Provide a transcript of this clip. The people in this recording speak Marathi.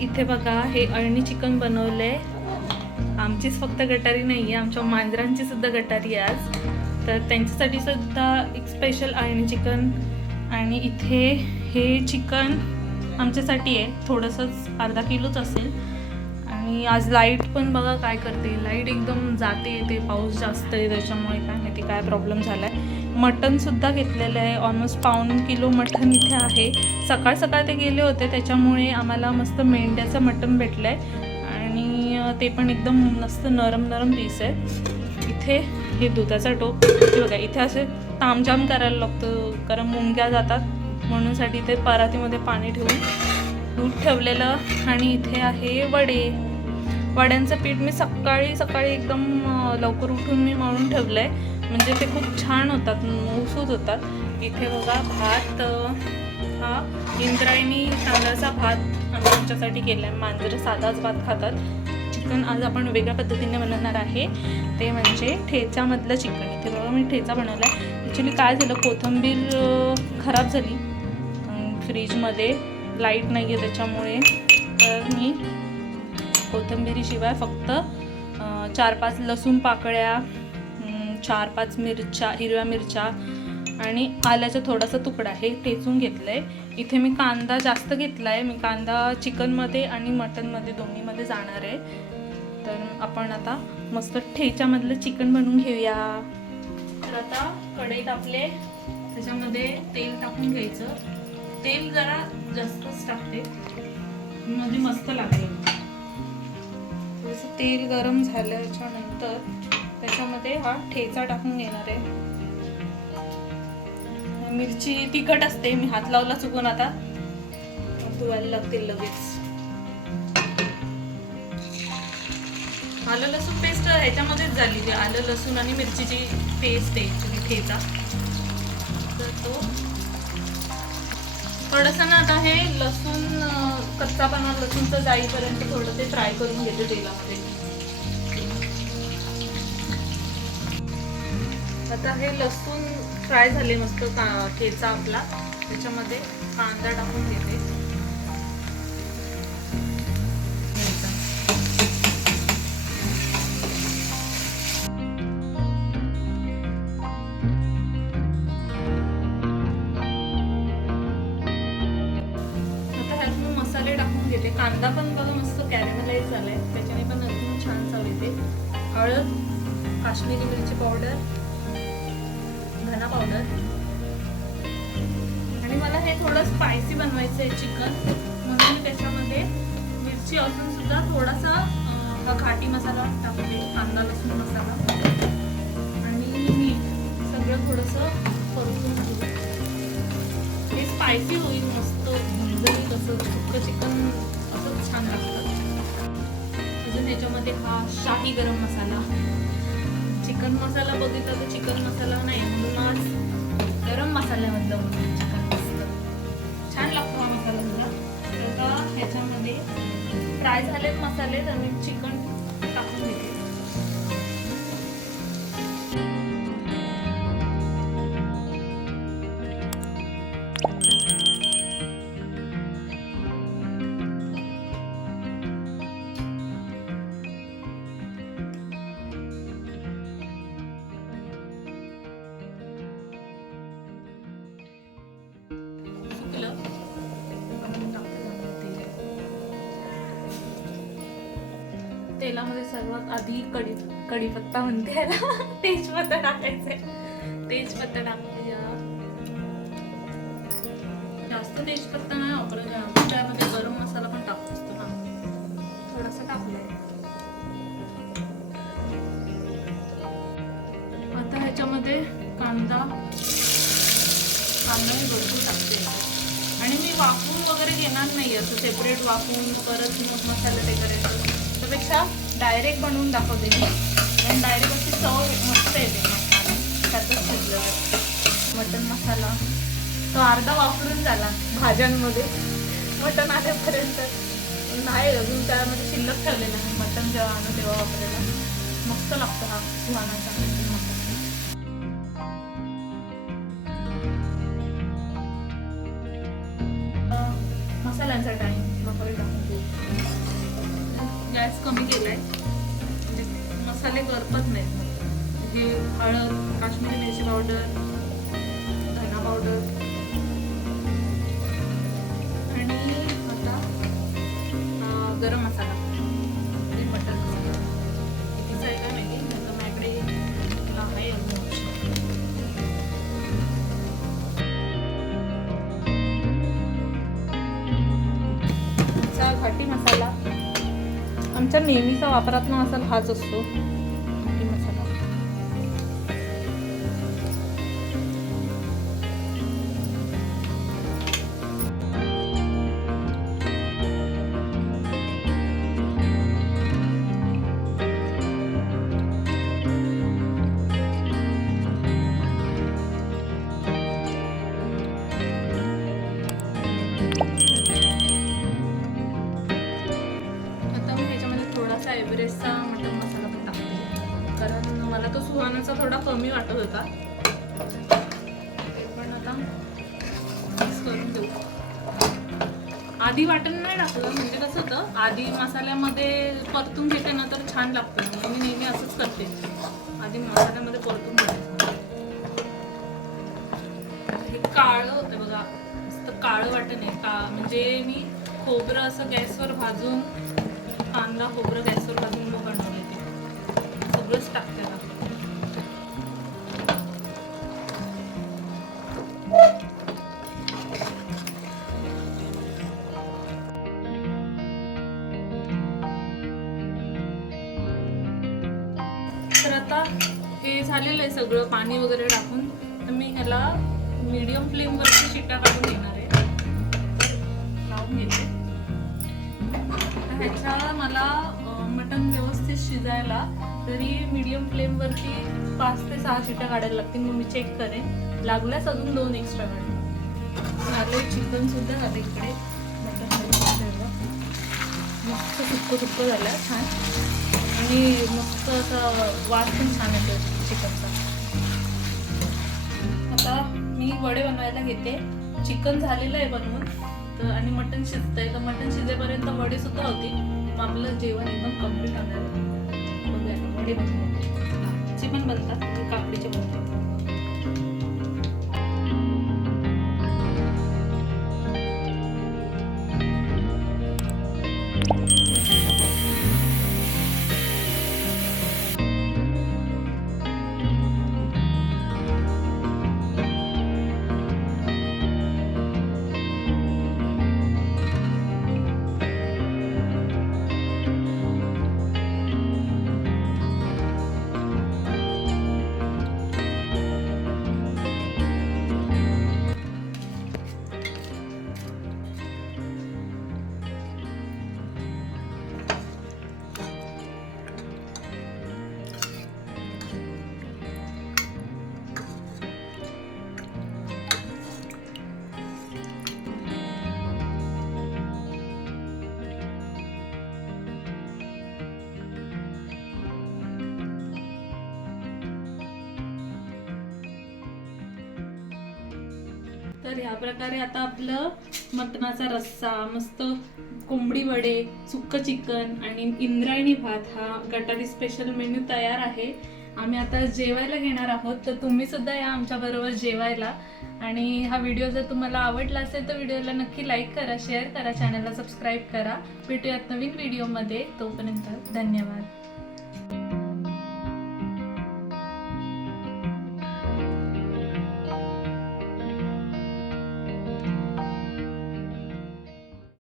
इथे बघा हे अळणी चिकन बनवलंय. आमचीच फक्त गटारी नाही आहे आमच्या मांजरांची सुद्धा गटारी आहे आज. तर त्यांच्यासाठी सुद्धा एक स्पेशल अळणी चिकन. आणि इथे हे चिकन आमच्यासाठी आहे. थोडंसंच अर्धा किलोच असेल. आणि आज लाइट पण बघा काय करते. लाइट एकदम जाते येते पाऊस जास्त आहे त्याच्यामुळे काय माहिती काय प्रॉब्लेम झाला आहे मटनसुद्धा घेतलेलं आहे. ऑलमोस्ट पाऊण किलो मटन इथे आहे. सकाळ सकाळ ते गेले होते त्याच्यामुळे आम्हाला मस्त मेंढ्याचं मटन भेटलं आहे आणि ते पण एकदम मस्त नरम नरम पीस आहे. इथे हे दुधाचा टोप. बघा इथे असे तामजाम करायला लागतो कारण मुंग्या जातात. म्हणूनसाठी ते परातीमध्ये पाणी ठेवून दूध ठेवलेलं. आणि इथे आहे वडे. वड्यांचं पीठ मी सकाळी सकाळी एकदम लवकर उठून मी मळून ठेवलं आहे म्हणजे ते खूप छान होतात मऊसूद होतात. इथे बघा भात हा इंद्रायणी तांदळाचा भात आम्ही आमच्यासाठी केला आहे मांजर साधाच भात खातात. चिकन आज आपण वेगळ्या पद्धतीने बनवणार आहे. ते म्हणजे ठेचामधलं चिकन. इथे बघा मी ठेचा बनवला आहे ॲक्च्युली काय झालं कोथिंबीर खराब झाली. फ्रीजमध्ये लाइट नाही आहे त्याच्यामुळे. तर मी कोथिंबिरीशिवाय फक्त चार पाच लसूण पाकळ्या चार पाच मिरच्या हिरव्या मिरच्या आणि आल्याचा थोडासा तुकडा हे ठेचून घेतलं आहे इथे मी कांदा जास्त घेतला आहे मी कांदा चिकनमध्ये आणि मटनमध्ये दोन्हीमध्ये जाणार आहे. तर आपण आता मस्त ठेच्यामधलं चिकन बनवून घेऊया. तर आता कढईत आपले त्याच्यामध्ये तेल टाकून घ्यायचं. तेल जरा जास्तच टाकते. मध्ये मस्त लागेल. थोडंसं तेल गरम झाल्याच्यानंतर त्याच्यामध्ये हा ठेचा टाकून घेणार आहे. मिरची तिखट असते मी हात लावला चुकून आता. धुवायला लागतील लगेच. आलं लसूण पेस्ट ह्याच्यामध्येच झाली ते आलं लसूण आणि मिरचीची पेस्ट आहे म्हणजे ठेचा. तर तो थोडंसं ना आता हे लसूण कच्चा कच्चापणा लसूणचं जाईपर्यंत थोडं ते फ्राय करून घेते तेलामध्ये. आता हे लसूण फ्राय झाले मस्त ठेचा आपला. त्याच्यामध्ये कांदा टाकून घेते. आता ह्यात मी मसाले टाकून घेते. कांदा पण बघा मस्त कॅरेमलाइज झालाय. त्याच्याने पण अजून छान चव येते. हळद काश्मीरी मिरची पावडर धना पावडर आणि मला हे थोडं स्पायसी बनवायचं आहे चिकन म्हणून मी त्याच्यामध्ये मिरची असून सुद्धा थोडासा खाटी हा घाटी मसाला टाकते कांदा लसूण मसाला. आणि मीठ सगळं थोडंसं परतून घेते. हे स्पायसी होईल मस्त झणझणीत कसं सुक्क चिकन असं छान लागतं. अजून त्याच्यामध्ये हा शाही गरम मसाला. चिकन मसाला बघितला तर चिकन मसाला नाही म्हणून गरम मसाल्यामधलं बनवलं चिकन मस्त. छान लागतो हा मसाला मला तर ह्याच्यामध्ये फ्राय झालेत मसाले तर मी चिकन तेलामध्ये सर्वात आधी कढी कढीपत्ता म्हणते याला. तेजपत्ता टाकायचे तेजपत्ता टाकते जास्त तेजपत्ता नाही वापरत. आपण त्यामध्ये गरम मसाला पण टाकू असतो ना. थोडासा टाकलाय. आता ह्याच्यामध्ये कांदा कांदा मी भरपूर टाकते. आणि मी वाफून वगैरे घेणार नाही असं सेपरेट वाफून परत मग मसाला ते करायचं त्यापेक्षा डायरेक्ट बनवून दाखवते मी. आणि डायरेक्ट अशी चव मस्त येते. त्यातच शिजलं जातं. मटन मसाला. तो अर्धा वापरून झाला भाज्यांमध्ये. मटन आल्यापर्यंत. नाही अजून त्यामध्ये शिल्लक ठेवलेलं नाही मटन जेव्हा आणू तेव्हा वापरायला. मस्त लागतो हा सुहानाचा मसाल्यांचा टाइम मग टाकून गॅस कमी केला आहे म्हणजे मसाले करपत नाहीत. म्हणजे हे हळद काश्मीरी मिरची पावडर धना पावडर आणि आता गरम मसाला. आणि मटर मसाला. कितीचा आहे नाही तर माझ्याकडे आहे चा घाटी मसाला. आमच्या नेहमीचा वापरातला असाल हाच असतो. मला तो सुहानाचा थोडा कमी वाटत होता. ते पण आता मिक्स करून देऊ. आधी वाटण नाही टाकलं म्हणजे कसं होतं आधी मसाल्यामध्ये परतून घेते ना तर छान लागतं. मी नेहमी असंच करते. आधी मसाल्यामध्ये परतून घेते. हे काळं होतं बघा. मस्त काळं वाटण आहे. का म्हणजे मी खोबरं असं गॅसवर भाजून कांदा खोबरं गॅसवर भाजून मग हे झालेलं आहे सगळं पाणी वगैरे टाकून. तर मी ह्याला मीडियम फ्लेमवरती शिट्ट्या काढून घेणार आहे. तर लावून घेते. ह्याच्या मला मटण व्यवस्थित शिजायला तरी मीडियम फ्लेमवरती पाच ते सहा शिट्ट्या काढायला लागतील. मग मी चेक करेन. लागल्यास अजून दोन एक्स्ट्रा काढेन. झाले चिकन सुद्धा झालं इकडे. मटण मस्त सुक्क सुक्क झालं छान. आणि मस्त असं वास पण छान येतो चिकनचा. आता मी वडे बनवायला घेते. चिकन झालेलं आहे बनवून. तर आणि मटण शिजतंय. तर मटण शिजेपर्यंत वडे सुद्धा होती मग आपलं जेवण एकदम कंप्लीट होणार बघूया वडे बनवूया. ची पण बनतात कापडीचे काकडीचे तर ह्या प्रकारे आता आपलं मटणाचा रस्सा मस्त कोंबडी वडे सुक्क चिकन आणि इंद्रायणी भात हा गटारी स्पेशल मेन्यू तयार आहे. आम्ही आता जेवायला घेणार आहोत तर तुम्ही सुद्धा या आमच्या बरोबर जेवायला. आणि हा व्हिडिओ जर तुम्हाला आवडला असेल तर व्हिडिओला नक्की लाईक करा शेअर करा चॅनलला सबस्क्राईब करा. भेटूयात नवीन व्हिडिओमध्ये तोपर्यंत धन्यवाद.